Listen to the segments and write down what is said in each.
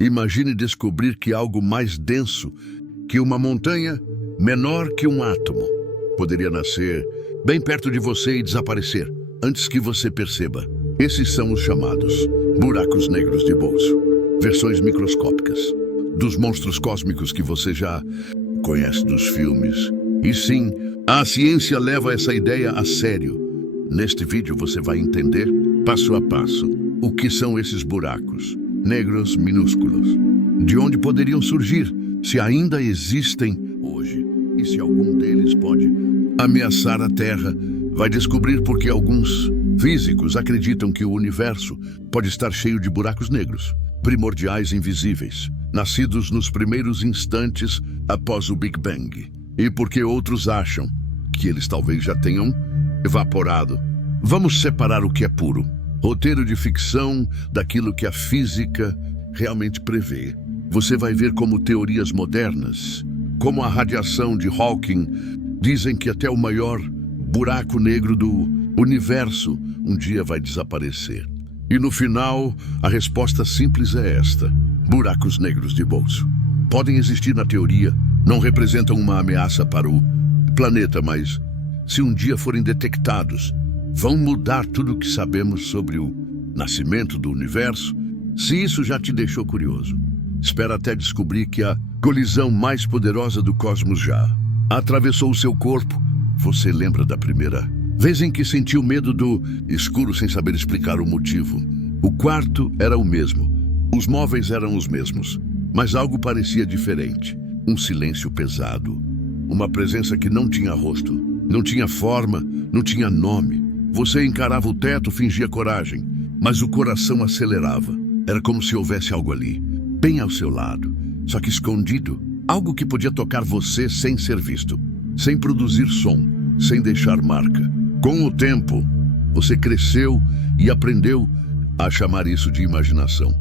Imagine descobrir que algo mais denso que uma montanha, menor que um átomo, poderia nascer bem perto de você e desaparecer antes que você perceba. Esses são os chamados buracos negros de bolso, versões microscópicas dos monstros cósmicos que você já conhece dos filmes. E sim, a ciência leva essa ideia a sério. Neste vídeo você vai entender, passo a passo, o que são esses buracos negros minúsculos, de onde poderiam surgir, se ainda existem hoje, e se algum deles pode ameaçar a Terra. Vai descobrir por que alguns físicos acreditam que o universo pode estar cheio de buracos negros, primordiais invisíveis, nascidos nos primeiros instantes após o Big Bang, e por que outros acham que eles talvez já tenham evaporado. Vamos separar o que é puro, roteiro de ficção, daquilo que a física realmente prevê. Você vai ver como teorias modernas, como a radiação de Hawking, dizem que até o maior buraco negro do universo um dia vai desaparecer. E no final, a resposta simples é esta: buracos negros de bolso. Podem existir na teoria, não representam uma ameaça para o planeta, mas se um dia forem detectados, vão mudar tudo o que sabemos sobre o nascimento do universo. Se isso já te deixou curioso, espera até descobrir que a colisão mais poderosa do cosmos já atravessou o seu corpo. Você lembra da primeira vez em que sentiu medo do escuro sem saber explicar o motivo? O quarto era o mesmo, os móveis eram os mesmos, mas algo parecia diferente. Um silêncio pesado, uma presença que não tinha rosto, não tinha forma, não tinha nome. Você encarava o teto, fingia coragem, mas o coração acelerava. Era como se houvesse algo ali, bem ao seu lado, só que escondido. Algo que podia tocar você sem ser visto, sem produzir som, sem deixar marca. Com o tempo, você cresceu e aprendeu a chamar isso de imaginação.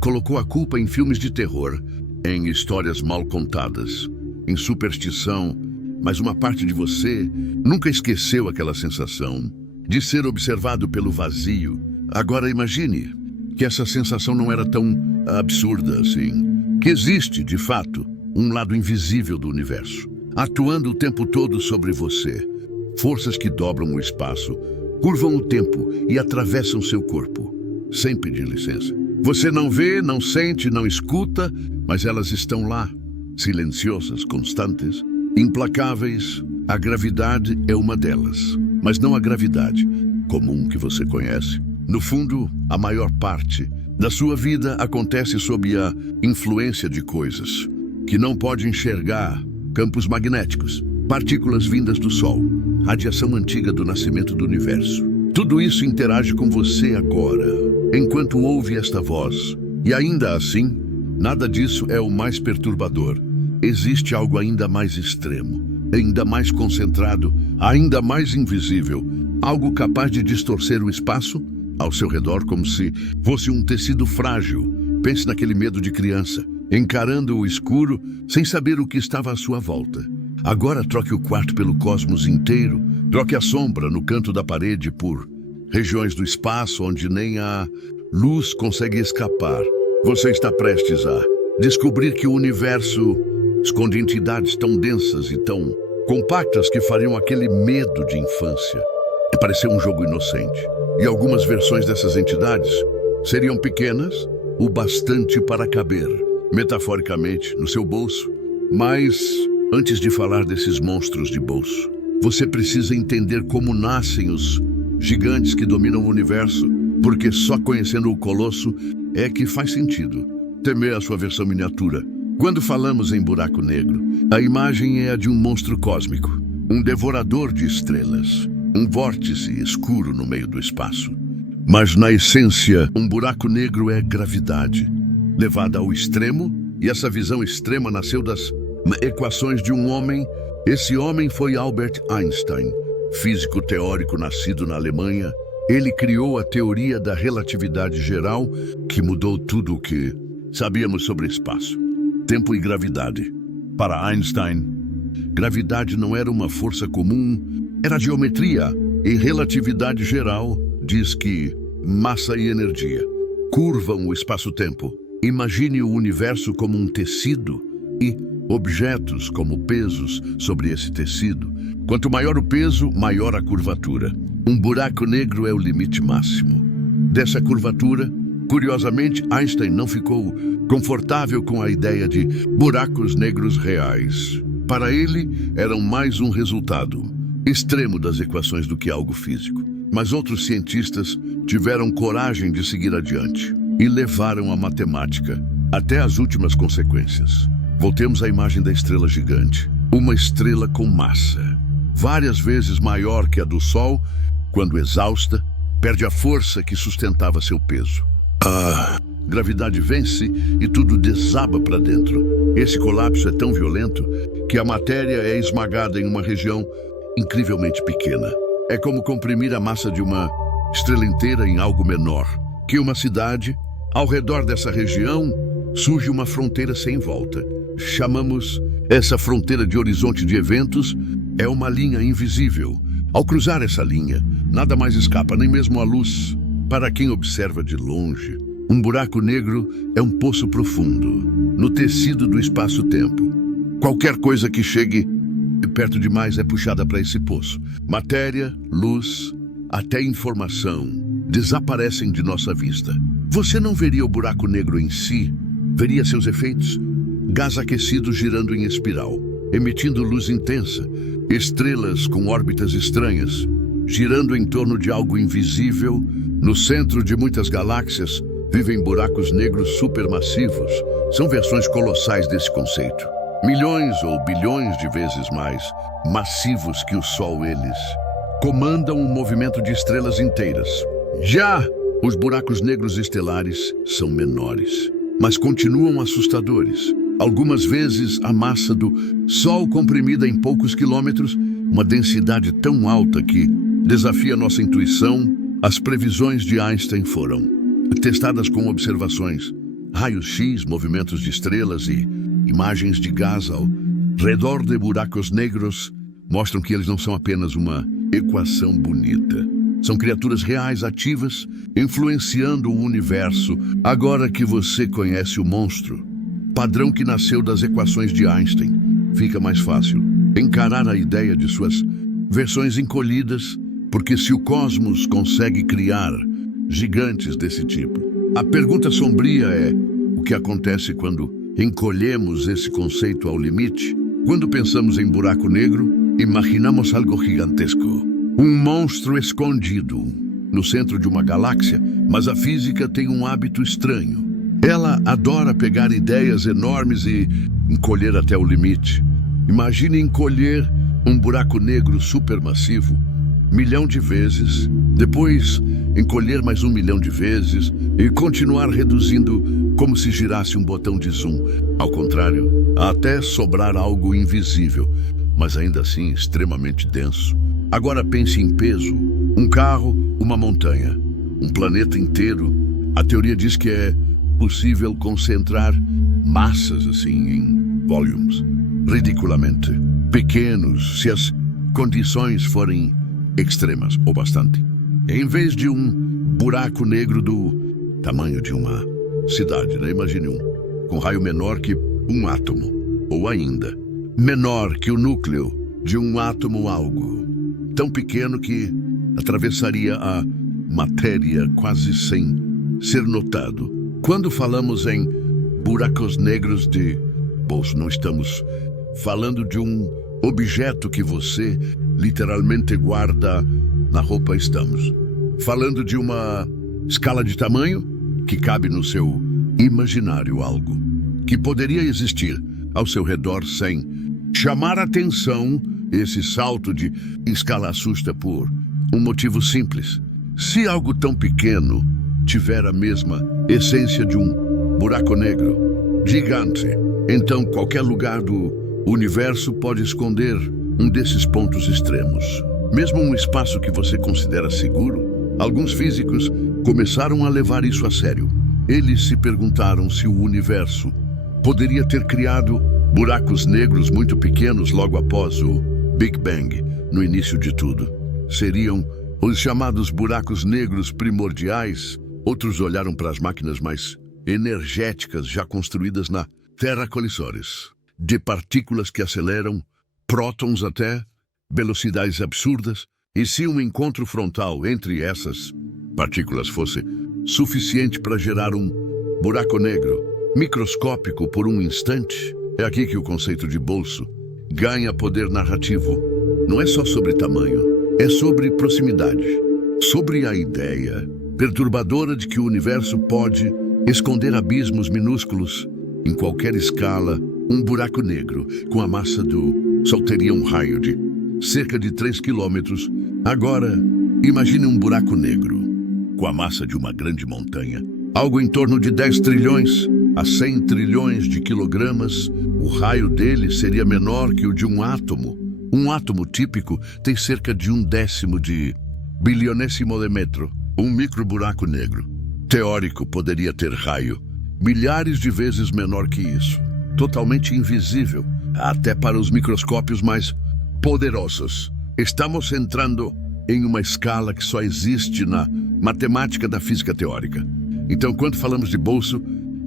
Colocou a culpa em filmes de terror, em histórias mal contadas, em superstição, mas uma parte de você nunca esqueceu aquela sensação de ser observado pelo vazio. Agora imagine que essa sensação não era tão absurda assim, que existe, de fato, um lado invisível do universo, atuando o tempo todo sobre você. Forças que dobram o espaço, curvam o tempo e atravessam seu corpo, sem pedir licença. Você não vê, não sente, não escuta, mas elas estão lá, silenciosas, constantes, implacáveis. A gravidade é uma delas, mas não a gravidade comum que você conhece. No fundo, a maior parte da sua vida acontece sob a influência de coisas que não pode enxergar: campos magnéticos, partículas vindas do Sol, radiação antiga do nascimento do universo. Tudo isso interage com você agora, enquanto ouve esta voz. E ainda assim, nada disso é o mais perturbador. Existe algo ainda mais extremo, ainda mais concentrado, ainda mais invisível, algo capaz de distorcer o espaço ao seu redor como se fosse um tecido frágil. Pense naquele medo de criança, encarando o escuro sem saber o que estava à sua volta. Agora troque o quarto pelo cosmos inteiro, troque a sombra no canto da parede por regiões do espaço onde nem a luz consegue escapar. Você está prestes a descobrir que o universo esconde entidades tão densas e tão compactas que fariam aquele medo de infância parecer um jogo inocente. E algumas versões dessas entidades seriam pequenas o bastante para caber, metaforicamente, no seu bolso. Mas antes de falar desses monstros de bolso, você precisa entender como nascem os gigantes que dominam o universo, porque só conhecendo o colosso é que faz sentido temer a sua versão miniatura. Quando falamos em buraco negro, a imagem é a de um monstro cósmico, um devorador de estrelas, um vórtice escuro no meio do espaço. Mas na essência, um buraco negro é gravidade, levada ao extremo, e essa visão extrema nasceu das equações de um homem. Esse homem foi Albert Einstein, físico teórico nascido na Alemanha. Ele criou a teoria da relatividade geral, que mudou tudo o que sabíamos sobre espaço, tempo e gravidade. Para Einstein, gravidade não era uma força comum, era geometria. E relatividade geral diz que massa e energia curvam o espaço-tempo, Imagine o universo como um tecido e objetos como pesos sobre esse tecido. Quanto maior o peso, maior a curvatura. Um buraco negro é o limite máximo dessa curvatura. Curiosamente, Einstein não ficou confortável com a ideia de buracos negros reais. Para ele, eram mais um resultado extremo das equações do que algo físico. Mas outros cientistas tiveram coragem de seguir adiante e levaram a matemática até as últimas consequências. Voltemos à imagem da estrela gigante. Uma estrela com massa, várias vezes maior que a do Sol. Quando exausta, perde a força que sustentava seu peso. A gravidade vence e tudo desaba para dentro. Esse colapso é tão violento que a matéria é esmagada em uma região incrivelmente pequena. É como comprimir a massa de uma estrela inteira em algo menor que uma cidade. Ao redor dessa região surge uma fronteira sem volta. Chamamos essa fronteira de horizonte de eventos. É uma linha invisível. Ao cruzar essa linha, nada mais escapa, nem mesmo a luz. Para quem observa de longe, um buraco negro é um poço profundo no tecido do espaço-tempo. Qualquer coisa que chegue perto demais é puxada para esse poço. Matéria, luz, até informação desaparecem de nossa vista. Você não veria o buraco negro em si, veria seus efeitos. Gás aquecido girando em espiral, emitindo luz intensa, estrelas com órbitas estranhas, girando em torno de algo invisível. No centro de muitas galáxias vivem buracos negros supermassivos. São versões colossais desse conceito. Milhões ou bilhões de vezes mais massivos que o Sol. Eles comandam um movimento de estrelas inteiras. Já os buracos negros estelares são menores, mas continuam assustadores. Algumas vezes a massa do Sol comprimida em poucos quilômetros, uma densidade tão alta que desafia nossa intuição. As previsões de Einstein foram testadas com observações, raios-x, movimentos de estrelas e imagens de gás ao redor de buracos negros mostram que eles não são apenas uma equação bonita. São criaturas reais ativas, influenciando o universo. Agora que você conhece o monstro, padrão que nasceu das equações de Einstein, fica mais fácil encarar a ideia de suas versões encolhidas, porque se o cosmos consegue criar gigantes desse tipo, a pergunta sombria é: o que acontece quando encolhemos esse conceito ao limite? Quando pensamos em buraco negro, imaginamos algo gigantesco. Um monstro escondido no centro de uma galáxia, mas a física tem um hábito estranho. Ela adora pegar ideias enormes e encolher até o limite. Imagine encolher um buraco negro supermassivo 1.000.000 de vezes, depois encolher mais 1.000.000 de vezes e continuar reduzindo como se girasse um botão de zoom. Ao contrário, até sobrar algo invisível, mas ainda assim extremamente denso. Agora pense em peso: um carro, uma montanha, um planeta inteiro. A teoria diz que é possível concentrar massas assim em volumes ridiculamente pequenos se as condições forem extremas ou bastante. Em vez de um buraco negro do tamanho de uma cidade, né? Imagine um com raio menor que um átomo, ou ainda menor que o núcleo de um átomo, algo tão pequeno que atravessaria a matéria quase sem ser notado. Quando falamos em buracos negros de bolso, não estamos falando de um objeto que você literalmente guarda na roupa. Estamos falando de uma escala de tamanho que cabe no seu imaginário, algo que poderia existir ao seu redor sem chamar atenção. Esse salto de escala assusta por um motivo simples. Se algo tão pequeno tiver a mesma essência de um buraco negro gigante, então qualquer lugar do universo pode esconder um desses pontos extremos. Mesmo um espaço que você considera seguro. Alguns físicos começaram a levar isso a sério. Eles se perguntaram se o universo poderia ter criado buracos negros muito pequenos logo após o Big Bang, no início de tudo. Seriam os chamados buracos negros primordiais. Outros olharam para as máquinas mais energéticas já construídas na Terra colissores, de partículas que aceleram, prótons até velocidades absurdas, e se um encontro frontal entre essas partículas fosse suficiente para gerar um buraco negro microscópico por um instante, é aqui que o conceito de bolso ganha poder narrativo. Não é só sobre tamanho, é sobre proximidade, sobre a ideia perturbadora de que o universo pode esconder abismos minúsculos em qualquer escala. Um buraco negro com a massa do Sol teria um raio de cerca de 3 quilômetros. Agora, imagine um buraco negro com a massa de uma grande montanha, algo em torno de 10 trilhões a 100 trilhões de quilogramas. O raio dele seria menor que o de um átomo. Um átomo típico tem cerca de 1/10 de bilionésimo de metro. Um microburaco negro teórico poderia ter raio milhares de vezes menor que isso, totalmente invisível até para os microscópios mais poderosos. Estamos entrando em uma escala que só existe na matemática da física teórica. Então, quando falamos de bolso,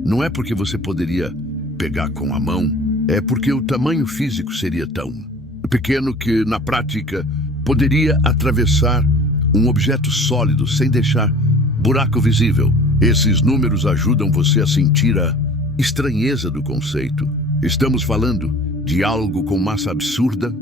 não é porque você poderia pegar com a mão, é porque o tamanho físico seria tão pequeno que, na prática, poderia atravessar um objeto sólido sem deixar buraco visível. Esses números ajudam você a sentir a estranheza do conceito. Estamos falando de algo com massa absurda,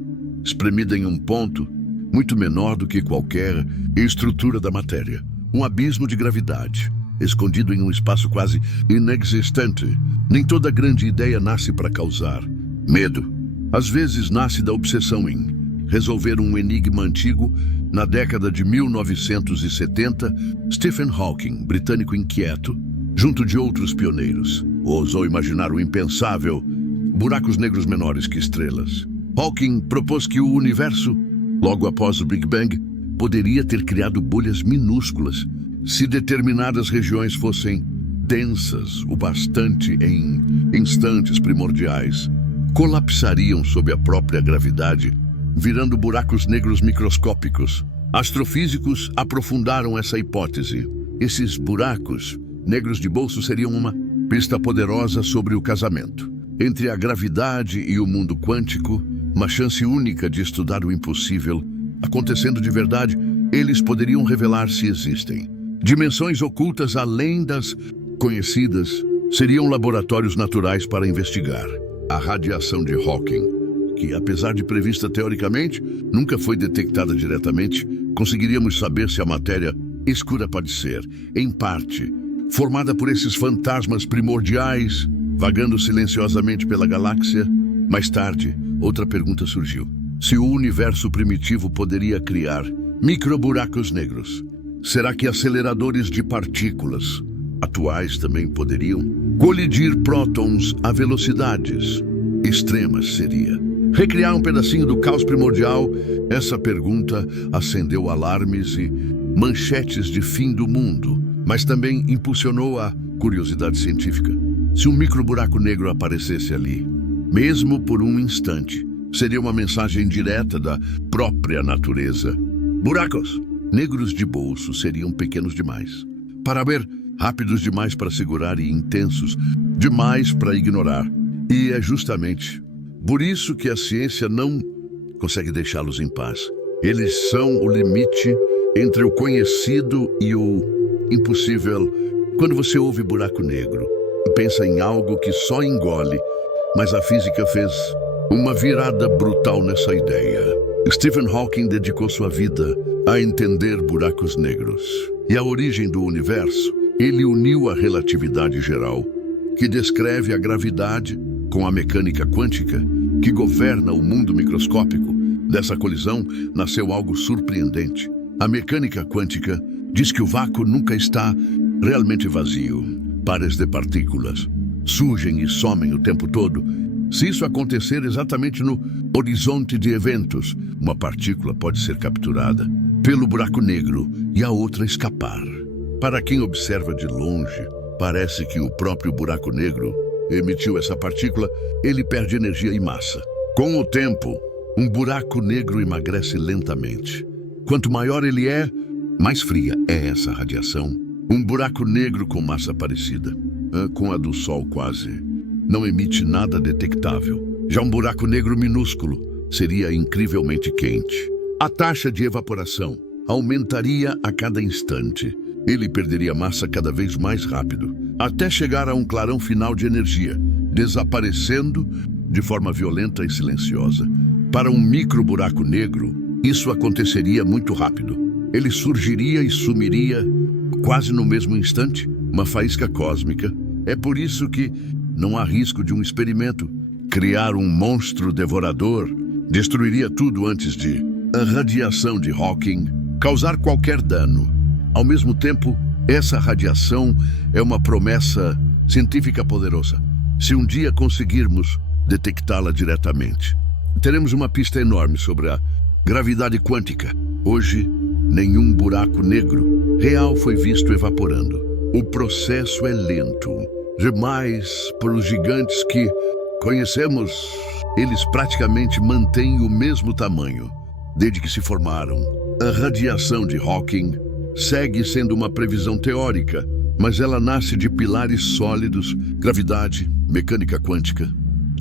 espremida em um ponto muito menor do que qualquer estrutura da matéria. Um abismo de gravidade, escondido em um espaço quase inexistente. Nem toda grande ideia nasce para causar medo. Às vezes nasce da obsessão em resolver um enigma antigo. Na década de 1970, Stephen Hawking, britânico inquieto, junto de outros pioneiros, ousou imaginar o impensável: buracos negros menores que estrelas. Hawking propôs que o universo, logo após o Big Bang, poderia ter criado bolhas minúsculas se determinadas regiões fossem densas o bastante. Em instantes primordiais, colapsariam sob a própria gravidade, virando buracos negros microscópicos. Astrofísicos aprofundaram essa hipótese. Esses buracos negros de bolso seriam uma pista poderosa sobre o casamento entre a gravidade e o mundo quântico, uma chance única de estudar o impossível acontecendo de verdade. Eles poderiam revelar se existem dimensões ocultas além das conhecidas. Seriam laboratórios naturais para investigar a radiação de Hawking, que, apesar de prevista teoricamente, nunca foi detectada diretamente. Conseguiríamos saber se a matéria escura pode ser, em parte, formada por esses fantasmas primordiais, vagando silenciosamente pela galáxia. Mais tarde, outra pergunta surgiu: se o universo primitivo poderia criar microburacos negros. Será que aceleradores de partículas atuais também poderiam colidir prótons a velocidades extremas? Seria recriar um pedacinho do caos primordial? Essa pergunta acendeu alarmes e manchetes de fim do mundo, mas também impulsionou a curiosidade científica. Se um microburaco negro aparecesse ali, mesmo por um instante, seria uma mensagem direta da própria natureza. Buracos negros de bolso seriam pequenos demais para ver, rápidos demais para segurar e intensos demais para ignorar. E é justamente por isso que a ciência não consegue deixá-los em paz. Eles são o limite entre o conhecido e o impossível. Quando você ouve buraco negro, pensa em algo que só engole, mas a física fez uma virada brutal nessa ideia. Stephen Hawking dedicou sua vida a entender buracos negros e a origem do universo. Ele uniu a relatividade geral, que descreve a gravidade, com a mecânica quântica, que governa o mundo microscópico. Dessa colisão nasceu algo surpreendente. A mecânica quântica diz que o vácuo nunca está realmente vazio. Pares de partículas surgem e somem o tempo todo. Se isso acontecer exatamente no horizonte de eventos, uma partícula pode ser capturada pelo buraco negro e a outra escapar. Para quem observa de longe, parece que o próprio buraco negro emitiu essa partícula. Ele perde energia e massa. Com o tempo, um buraco negro emagrece lentamente. Quanto maior ele é, mais fria é essa radiação. Um buraco negro com massa parecida com a do Sol quase. Não emite nada detectável. Já um buraco negro minúsculo seria incrivelmente quente. A taxa de evaporação aumentaria a cada instante. Ele perderia massa cada vez mais rápido, até chegar a um clarão final de energia, desaparecendo de forma violenta e silenciosa. Para um micro buraco negro, isso aconteceria muito rápido. Ele surgiria e sumiria quase no mesmo instante, uma faísca cósmica. É por isso que não há risco de um experimento. Criar um monstro devorador destruiria tudo antes de a radiação de Hawking causar qualquer dano. Ao mesmo tempo, essa radiação é uma promessa científica poderosa. Se um dia conseguirmos detectá-la diretamente, teremos uma pista enorme sobre a gravidade quântica. Hoje, nenhum buraco negro real foi visto evaporando. O processo é lento demais para os gigantes que conhecemos. Eles praticamente mantêm o mesmo tamanho desde que se formaram. A radiação de Hawking segue sendo uma previsão teórica, mas ela nasce de pilares sólidos: gravidade, mecânica quântica,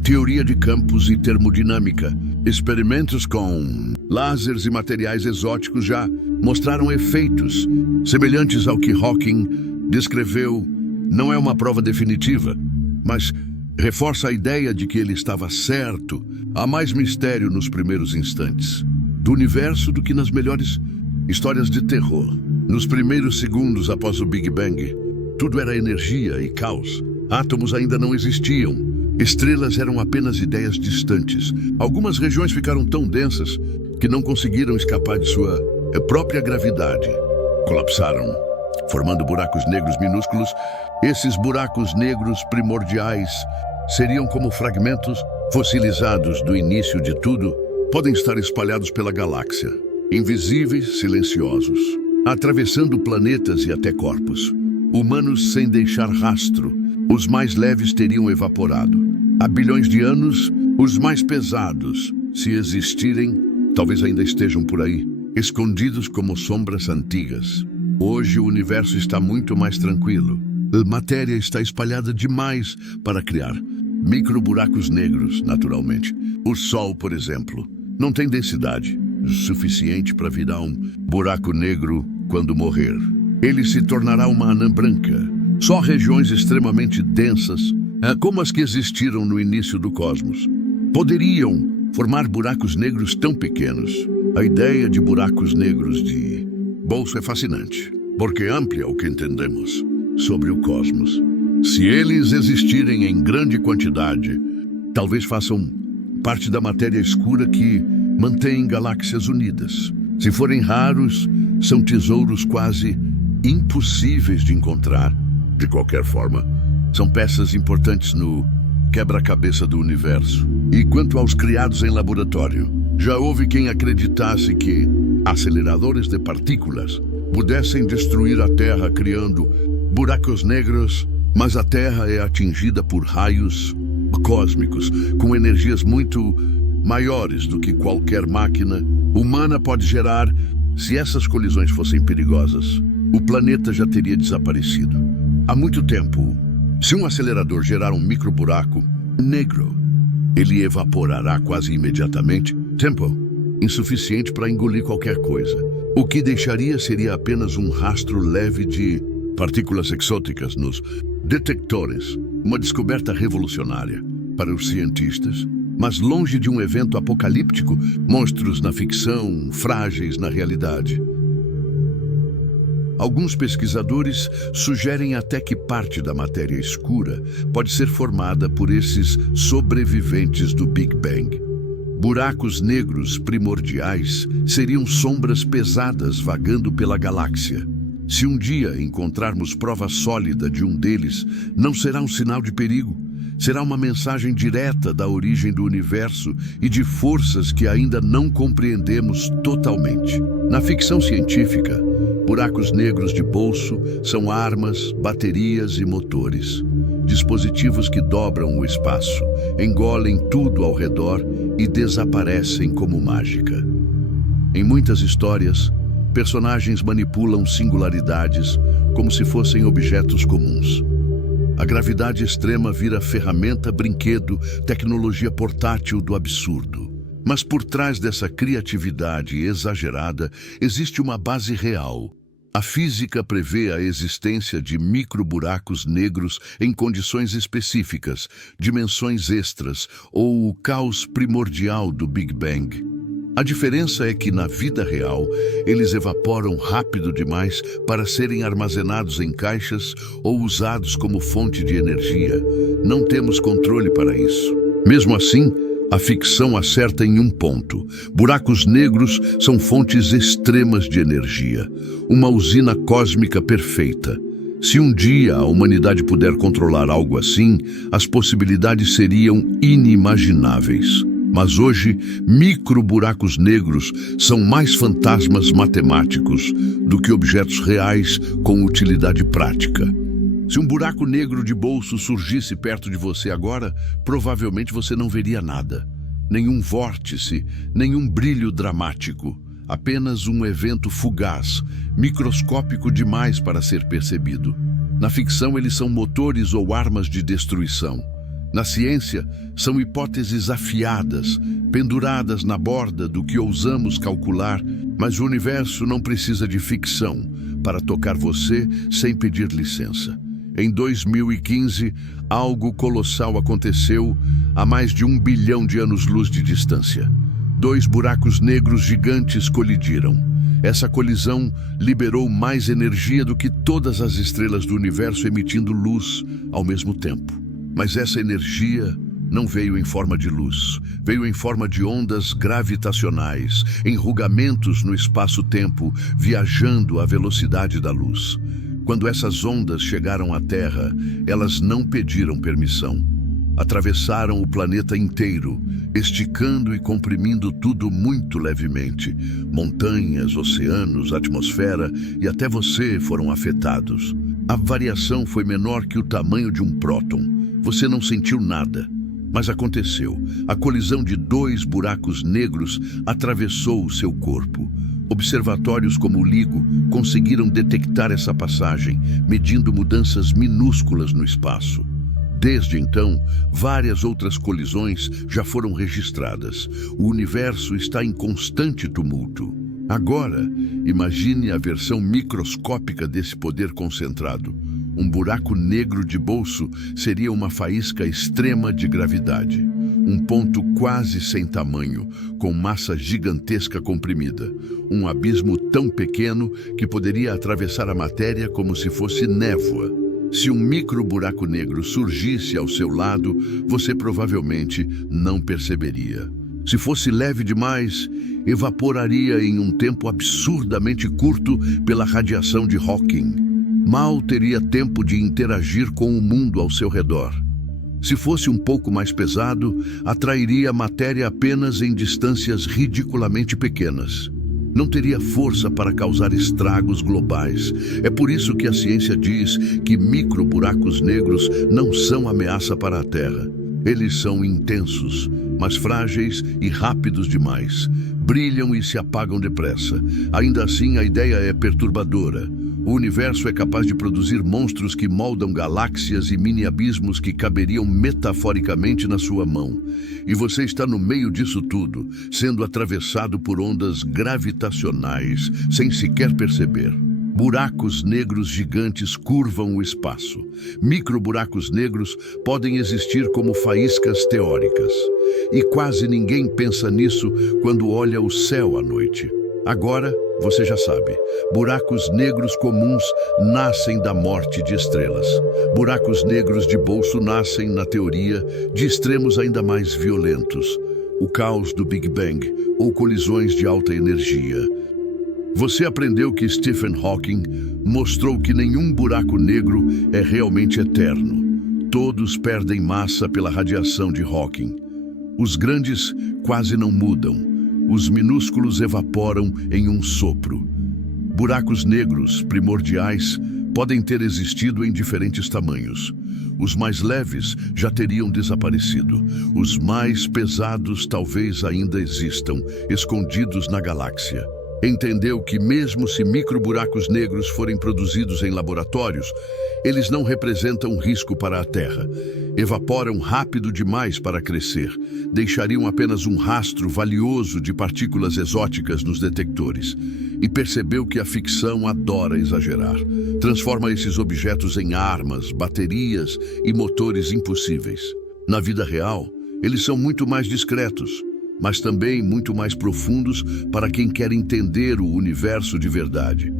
teoria de campos e termodinâmica. Experimentos com lasers e materiais exóticos já mostraram efeitos semelhantes ao que Hawking descreveu. Não é uma prova definitiva, mas reforça a ideia de que ele estava certo. Há mais mistério nos primeiros instantes do universo do que nas melhores histórias de terror. Nos primeiros segundos após o Big Bang, tudo era energia e caos. Átomos ainda não existiam. Estrelas eram apenas ideias distantes. Algumas regiões ficaram tão densas que não conseguiram escapar de sua própria gravidade. Colapsaram, formando buracos negros minúsculos. Esses buracos negros primordiais seriam como fragmentos fossilizados do início de tudo. Podem estar espalhados pela galáxia, invisíveis, silenciosos, atravessando planetas e até corpos. Humanos sem deixar rastro. Os mais leves teriam evaporado. Há bilhões de anos, os mais pesados, se existirem, talvez ainda estejam por aí, escondidos como sombras antigas. Hoje o universo está muito mais tranquilo. A matéria está espalhada demais para criar microburacos negros, naturalmente. O Sol, por exemplo, não tem densidade suficiente para virar um buraco negro quando morrer. Ele se tornará uma anã branca. Só regiões extremamente densas, como as que existiram no início do cosmos, poderiam formar buracos negros tão pequenos. A ideia de buracos negros de bolso é fascinante, porque amplia o que entendemos sobre o cosmos. Se eles existirem em grande quantidade, talvez façam parte da matéria escura que mantém galáxias unidas. Se forem raros, são tesouros quase impossíveis de encontrar. De qualquer forma, são peças importantes no quebra-cabeça do universo. E quanto aos criados em laboratório, já houve quem acreditasse que aceleradores de partículas pudessem destruir a Terra criando buracos negros, mas a Terra é atingida por raios cósmicos com energias muito maiores do que qualquer máquina humana pode gerar. Se essas colisões fossem perigosas, o planeta já teria desaparecido há muito tempo. Se um acelerador gerar um microburaco negro, ele evaporará quase imediatamente, tempo insuficiente para engolir qualquer coisa. O que deixaria seria apenas um rastro leve de partículas exóticas nos detectores, uma descoberta revolucionária para os cientistas, mas longe de um evento apocalíptico. Monstros na ficção, frágeis na realidade. Alguns pesquisadores sugerem até que parte da matéria escura pode ser formada por esses sobreviventes do Big Bang. Buracos negros primordiais seriam sombras pesadas vagando pela galáxia. Se um dia encontrarmos prova sólida de um deles, não será um sinal de perigo. Será uma mensagem direta da origem do universo e de forças que ainda não compreendemos totalmente. Na ficção científica, buracos negros de bolso são armas, baterias e motores. Dispositivos que dobram o espaço, engolem tudo ao redor e desaparecem como mágica. Em muitas histórias, personagens manipulam singularidades como se fossem objetos comuns. A gravidade extrema vira ferramenta, brinquedo, tecnologia portátil do absurdo. Mas por trás dessa criatividade exagerada existe uma base real. A física prevê a existência de microburacos negros em condições específicas, dimensões extras ou o caos primordial do Big Bang. A diferença é que, na vida real, eles evaporam rápido demais para serem armazenados em caixas ou usados como fonte de energia. Não temos controle para isso. Mesmo assim, a ficção acerta em um ponto. Buracos negros são fontes extremas de energia, uma usina cósmica perfeita. Se um dia a humanidade puder controlar algo assim, as possibilidades seriam inimagináveis. Mas hoje, microburacos negros são mais fantasmas matemáticos do que objetos reais com utilidade prática. Se um buraco negro de bolso surgisse perto de você agora, provavelmente você não veria nada. Nenhum vórtice, nenhum brilho dramático. Apenas um evento fugaz, microscópico demais para ser percebido. Na ficção, eles são motores ou armas de destruição. Na ciência, são hipóteses afiadas, penduradas na borda do que ousamos calcular, mas o universo não precisa de ficção para tocar você sem pedir licença. Em 2015, algo colossal aconteceu a mais de 1 bilhão de anos-luz de distância. 2 buracos negros gigantes colidiram. Essa colisão liberou mais energia do que todas as estrelas do universo emitindo luz ao mesmo tempo. Mas essa energia não veio em forma de luz, veio em forma de ondas gravitacionais, enrugamentos no espaço-tempo, viajando à velocidade da luz. Quando essas ondas chegaram à Terra, elas não pediram permissão. Atravessaram o planeta inteiro, esticando e comprimindo tudo muito levemente. Montanhas, oceanos, atmosfera e até você foram afetados. A variação foi menor que o tamanho de um próton. Você não sentiu nada, mas aconteceu. A colisão de 2 buracos negros atravessou o seu corpo. Observatórios como o LIGO conseguiram detectar essa passagem, medindo mudanças minúsculas no espaço. Desde então, várias outras colisões já foram registradas. O universo está em constante tumulto. Agora, imagine a versão microscópica desse poder concentrado. Um buraco negro de bolso seria uma faísca extrema de gravidade. Um ponto quase sem tamanho, com massa gigantesca comprimida. Um abismo tão pequeno que poderia atravessar a matéria como se fosse névoa. Se um micro-buraco negro surgisse ao seu lado, você provavelmente não perceberia. Se fosse leve demais, evaporaria em um tempo absurdamente curto pela radiação de Hawking. Mal teria tempo de interagir com o mundo ao seu redor. Se fosse um pouco mais pesado, atrairia a matéria apenas em distâncias ridiculamente pequenas. Não teria força para causar estragos globais. É por isso que a ciência diz que microburacos negros não são ameaça para a Terra. Eles são intensos, mas frágeis e rápidos demais. Brilham e se apagam depressa. Ainda assim, a ideia é perturbadora. O universo é capaz de produzir monstros que moldam galáxias e mini-abismos que caberiam metaforicamente na sua mão. E você está no meio disso tudo, sendo atravessado por ondas gravitacionais, sem sequer perceber. Buracos negros gigantes curvam o espaço. Microburacos negros podem existir como faíscas teóricas. E quase ninguém pensa nisso quando olha o céu à noite. Agora, você já sabe, buracos negros comuns nascem da morte de estrelas. Buracos negros de bolso nascem, na teoria, de extremos ainda mais violentos. O caos do Big Bang ou colisões de alta energia. Você aprendeu que Stephen Hawking mostrou que nenhum buraco negro é realmente eterno. Todos perdem massa pela radiação de Hawking. Os grandes quase não mudam. Os minúsculos evaporam em um sopro. Buracos negros primordiais podem ter existido em diferentes tamanhos. Os mais leves já teriam desaparecido. Os mais pesados talvez ainda existam, escondidos na galáxia. Entendeu que mesmo se microburacos negros forem produzidos em laboratórios, eles não representam risco para a Terra. Evaporam rápido demais para crescer. Deixariam apenas um rastro valioso de partículas exóticas nos detectores. E percebeu que a ficção adora exagerar. Transforma esses objetos em armas, baterias e motores impossíveis. Na vida real, eles são muito mais discretos, mas também muito mais profundos para quem quer entender o universo de verdade.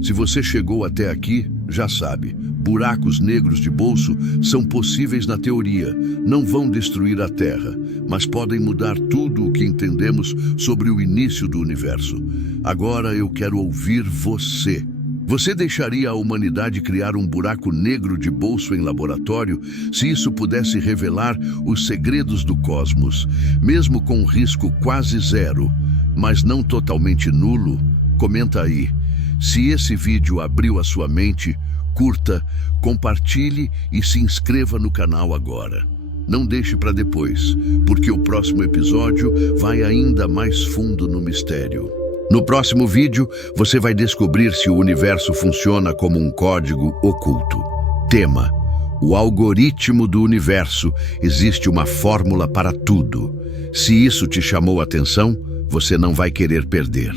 Se você chegou até aqui, já sabe, buracos negros de bolso são possíveis na teoria, não vão destruir a Terra, mas podem mudar tudo o que entendemos sobre o início do universo. Agora eu quero ouvir você. Você deixaria a humanidade criar um buraco negro de bolso em laboratório se isso pudesse revelar os segredos do cosmos, mesmo com risco quase zero, mas não totalmente nulo? Comenta aí. Se esse vídeo abriu a sua mente, curta, compartilhe e se inscreva no canal agora. Não deixe para depois, porque o próximo episódio vai ainda mais fundo no mistério. No próximo vídeo, você vai descobrir se o universo funciona como um código oculto. Tema: o algoritmo do universo. Existe uma fórmula para tudo. Se isso te chamou a atenção, você não vai querer perder.